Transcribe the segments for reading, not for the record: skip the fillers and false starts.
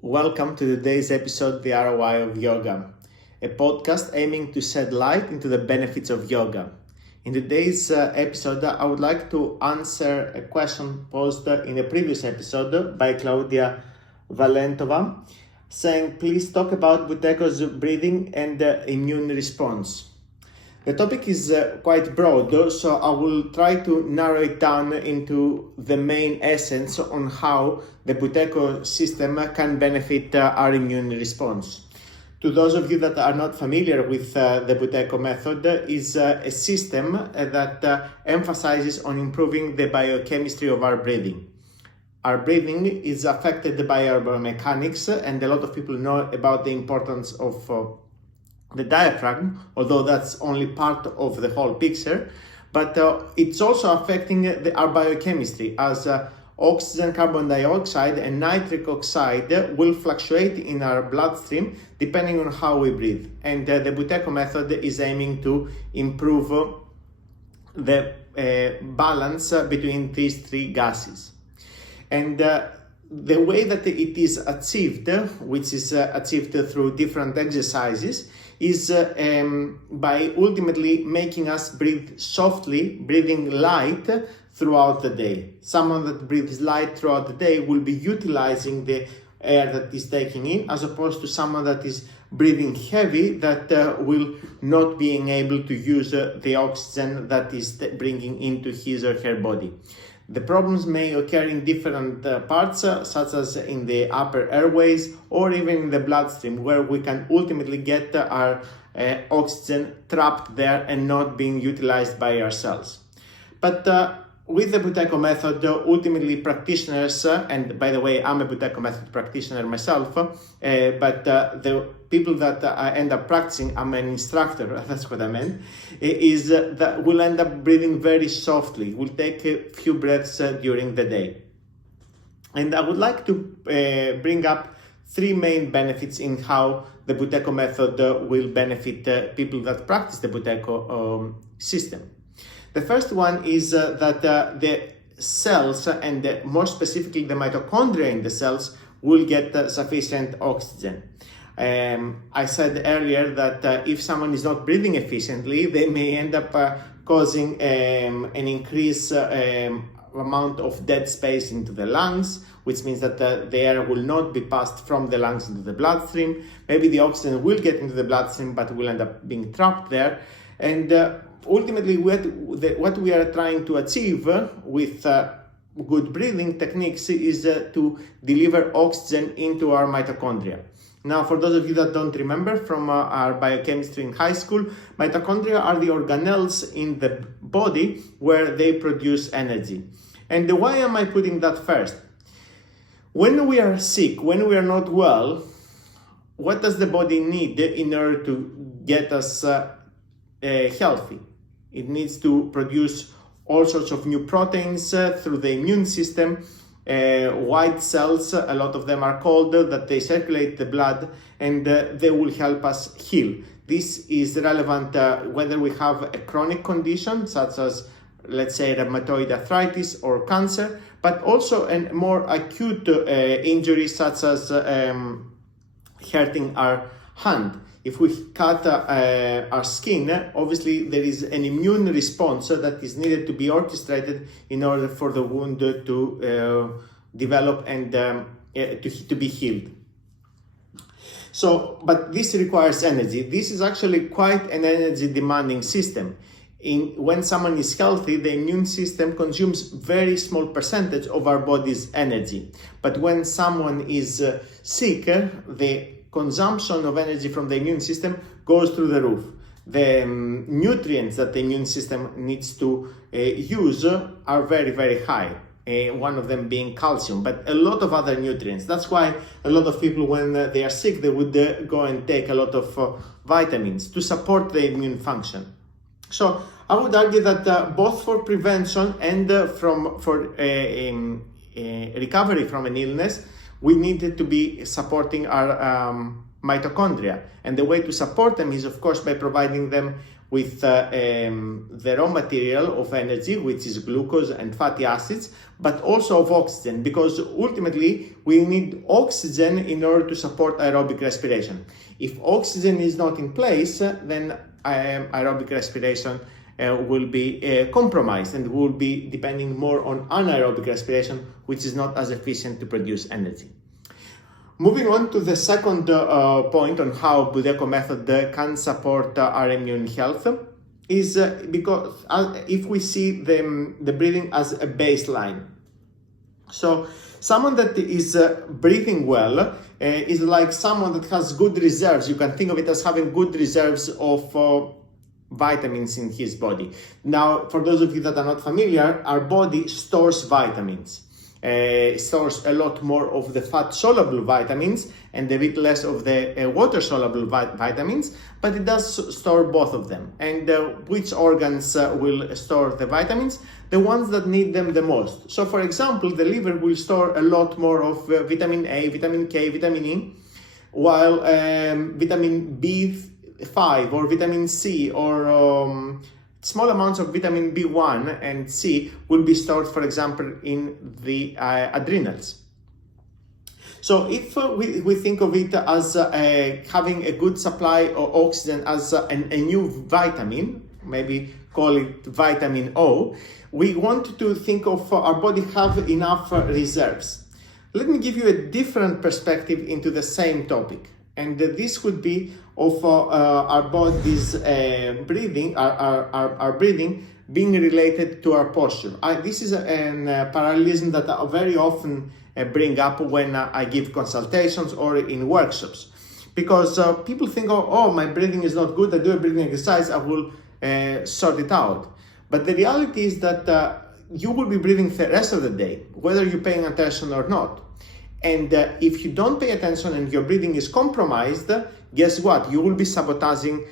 Welcome to today's episode, The ROI of Yoga, a podcast aiming to shed light into the benefits of yoga. In today's episode, I would like to answer a question posed in a previous episode by Claudia Valentova, saying, please talk about Buteyko's breathing and immune response. The topic is quite broad, so I will try to narrow it down into the main essence on how the Buteyko system can benefit our immune response. To those of you that are not familiar with the Buteyko method, is a system that emphasizes on improving the biochemistry of our breathing. Our breathing is affected by our biomechanics, and a lot of people know about the importance of the diaphragm, although that's only part of the whole picture, but it's also affecting our biochemistry, as oxygen, carbon dioxide and nitric oxide will fluctuate in our bloodstream depending on how we breathe. And the Buteyko method is aiming to improve the balance between these three gases. And the way that it is achieved, which is achieved through different exercises, is by ultimately making us breathe softly, breathing light throughout the day. Someone that breathes light throughout the day will be utilizing the air that is taking in, as opposed to someone that is breathing heavy, that will not being able to use the oxygen that is bringing into his or her body. The problems may occur in different parts, such as in the upper airways or even in the bloodstream, where we can ultimately get our oxygen trapped there and not being utilized by our cells. But with the Buteyko method, ultimately practitioners, and by the way, I'm a Buteyko method practitioner myself, but the people that I end up practicing, I'm an instructor, that's what I meant, is that we'll end up breathing very softly. We'll take a few breaths during the day. And I would like to bring up three main benefits in how the Buteyko method will benefit people that practice the Buteyko system. The first one is that the cells, and more specifically the mitochondria in the cells, will get sufficient oxygen. I said earlier that if someone is not breathing efficiently, they may end up causing an increased amount of dead space into the lungs, which means that the air will not be passed from the lungs into the bloodstream. Maybe the oxygen will get into the bloodstream, but will end up being trapped there. And ultimately, what we are trying to achieve with good breathing techniques is to deliver oxygen into our mitochondria. Now, for those of you that don't remember from our biochemistry in high school, mitochondria are the organelles in the body where they produce energy. And why am I putting that first? When we are sick, when we are not well, what does the body need in order to get us healthy? It needs to produce all sorts of new proteins through the immune system. White cells, a lot of them are called, that they circulate the blood, and they will help us heal. This is relevant whether we have a chronic condition such as, let's say, rheumatoid arthritis or cancer, but also a more acute injury such as hurting our hand. If we cut our skin, obviously there is an immune response that is needed to be orchestrated in order for the wound to develop and to be healed. So, but this requires energy. This is actually quite an energy demanding system. When someone is healthy, the immune system consumes very small percentage of our body's energy. But when someone is sick, the consumption of energy from the immune system goes through the roof. The nutrients that the immune system needs to use are very, very high. One of them being calcium, but a lot of other nutrients. That's why a lot of people, when they are sick, they would go and take a lot of vitamins to support the immune function. So I would argue that both for prevention and for recovery from an illness, we needed to be supporting our mitochondria. And the way to support them is, of course, by providing them with the raw material of energy, which is glucose and fatty acids, but also of oxygen, because ultimately we need oxygen in order to support aerobic respiration. If oxygen is not in place, then aerobic respiration will be compromised, and will be depending more on anaerobic respiration, which is not as efficient to produce energy. Moving on to the second point on how Buteyko Method can support our immune health is because if we see the breathing as a baseline. So someone that is breathing well is like someone that has good reserves. You can think of it as having good reserves of vitamins in his body. Now, for those of you that are not familiar, our body stores vitamins. Stores a lot more of the fat-soluble vitamins and a bit less of the water-soluble vitamins, but it does store both of them. And which organs will store the vitamins? The ones that need them the most. So, for example, the liver will store a lot more of vitamin A, vitamin K, vitamin E, while vitamin B5 or vitamin C or small amounts of vitamin B1 and C will be stored, for example, in the adrenals. So if we think of it as having a good supply of oxygen as a new vitamin, maybe call it vitamin O, we want to think of our body have enough reserves. Let me give you a different perspective into the same topic. And this would be of our body's breathing, our breathing being related to our posture. This is a parallelism that I very often bring up when I give consultations or in workshops. Because people think, oh, my breathing is not good, I do a breathing exercise, I will sort it out. But the reality is that you will be breathing the rest of the day, whether you're paying attention or not. And if you don't pay attention and your breathing is compromised, guess what? You will be sabotaging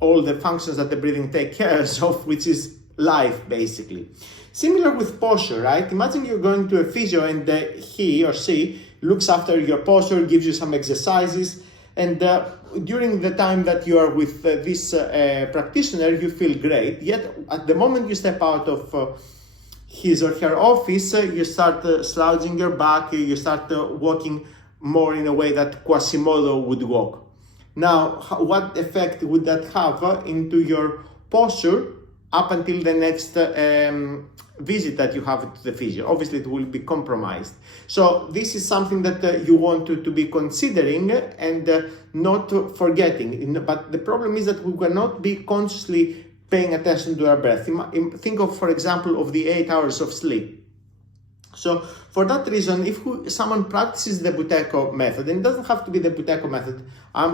all the functions that the breathing takes care of, which is life, basically. Similar with posture, right? Imagine you're going to a physio and he or she looks after your posture, gives you some exercises, and during the time that you are with this practitioner, you feel great. Yet at the moment you step out of his or her office, you start slouching your back, you start walking more in a way that Quasimodo would walk. Now, what effect would that have into your posture up until the next visit that you have to the physio? Obviously, it will be compromised. So this is something that you want to be considering and not forgetting. But the problem is that we cannot be consciously paying attention to our breath. Think of, for example, of the 8 hours of sleep. So for that reason, if someone practices the Buteyko Method, and it doesn't have to be the Buteyko Method,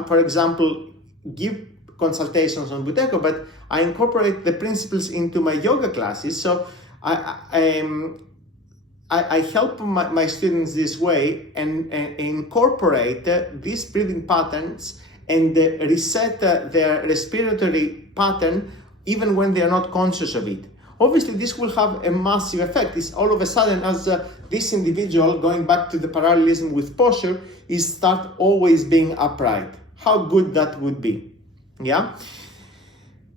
for example, give consultations on Buteyko, but I incorporate the principles into my yoga classes. So I help my students this way and incorporate these breathing patterns and reset their respiratory pattern even when they are not conscious of it. Obviously, this will have a massive effect. It's all of a sudden, as this individual, going back to the parallelism with posture, is start always being upright. How good that would be, yeah?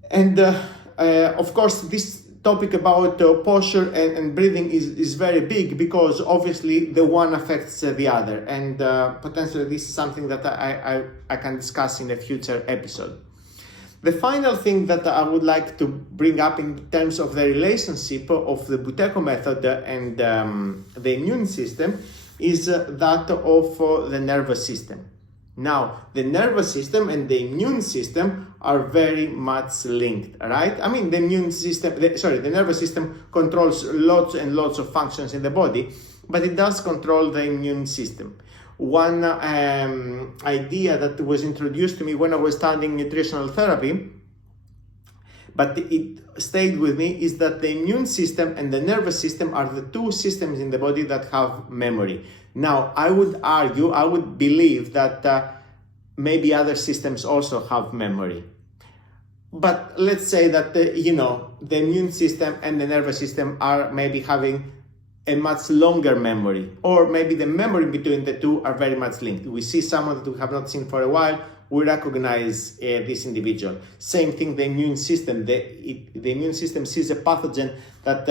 And of course, this topic about posture and breathing is very big, because obviously the one affects the other, and potentially this is something that I can discuss in a future episode. The final thing that I would like to bring up in terms of the relationship of the Buteyko Method and the immune system is that of the nervous system. Now, the nervous system and the immune system are very much linked, right? I mean, the nervous system controls lots and lots of functions in the body, but it does control the immune system. One idea that was introduced to me when I was studying nutritional therapy, but it stayed with me, is that the immune system and the nervous system are the two systems in the body that have memory. Now, I would believe that maybe other systems also have memory. But let's say that, the immune system and the nervous system are maybe having a much longer memory, or maybe the memory between the two are very much linked. We see someone that we have not seen for a while, we recognize this individual. Same thing, the immune system. The immune system sees a pathogen that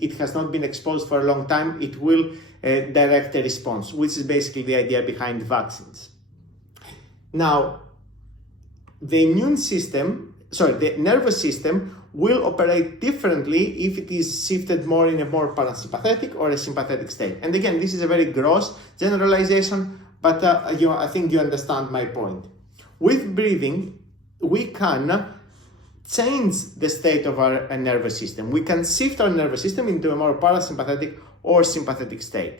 it has not been exposed for a long time, it will direct a response, which is basically the idea behind vaccines. Now, the nervous system will operate differently if it is shifted more in a more parasympathetic or a sympathetic state. And again, this is a very gross generalization, but I think you understand my point. With breathing, we can change the state of our nervous system. We can shift our nervous system into a more parasympathetic or sympathetic state.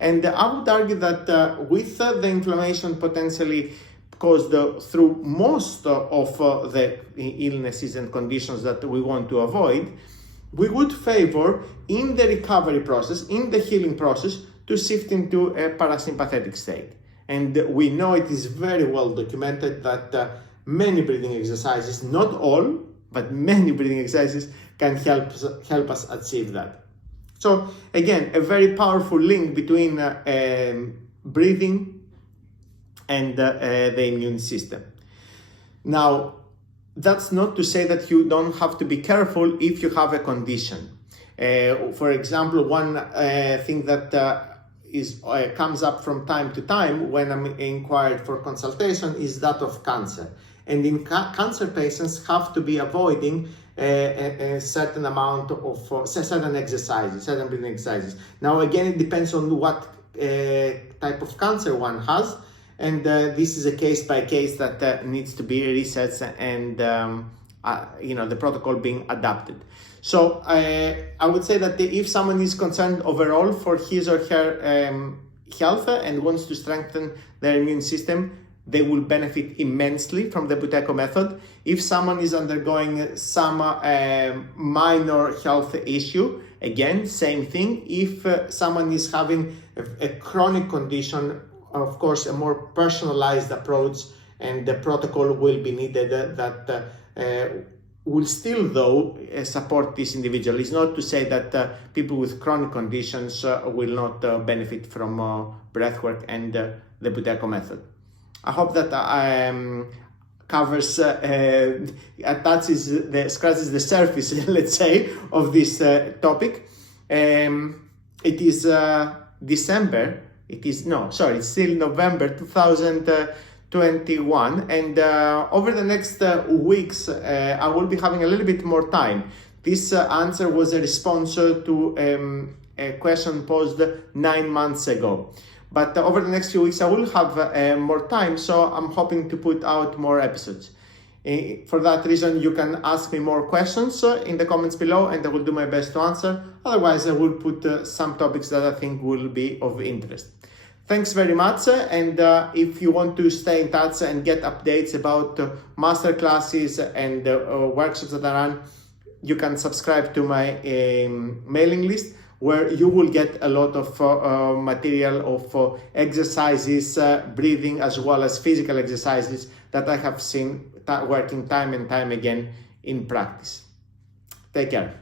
And I would argue that with the inflammation potentially caused through most of the illnesses and conditions that we want to avoid, we would favor in the recovery process, in the healing process, to shift into a parasympathetic state. And we know it is very well documented that many breathing exercises, not all, but many breathing exercises can help us achieve that. So again, a very powerful link between breathing and the immune system. Now, that's not to say that you don't have to be careful if you have a condition. For example, one thing that comes up from time to time when I'm inquired for consultation is that of cancer. And in cancer patients have to be avoiding a certain amount of certain exercises, certain breathing exercises. Now, again, it depends on what type of cancer one has. And this is a case by case that needs to be researched and the protocol being adapted. So I would say that if someone is concerned overall for his or her health and wants to strengthen their immune system, they will benefit immensely from the Buteyko Method. If someone is undergoing some minor health issue, again, same thing. If someone is having a chronic condition, of course, a more personalized approach and the protocol will be needed that will still, though, support this individual. It's not to say that people with chronic conditions will not benefit from breathwork and the Buteyko Method. I hope that covers, scratches the surface, let's say, of this topic. It is December. It's still November 2021, and over the next weeks, I will be having a little bit more time. This answer was a response to a question posed 9 months ago. But over the next few weeks, I will have more time, so I'm hoping to put out more episodes. For that reason, you can ask me more questions in the comments below, and I will do my best to answer. Otherwise, I will put some topics that I think will be of interest. Thanks very much, and if you want to stay in touch and get updates about masterclasses and workshops that I run, you can subscribe to my mailing list, where you will get a lot of material of exercises, breathing, as well as physical exercises that I have seen working time and time again in practice. Take care.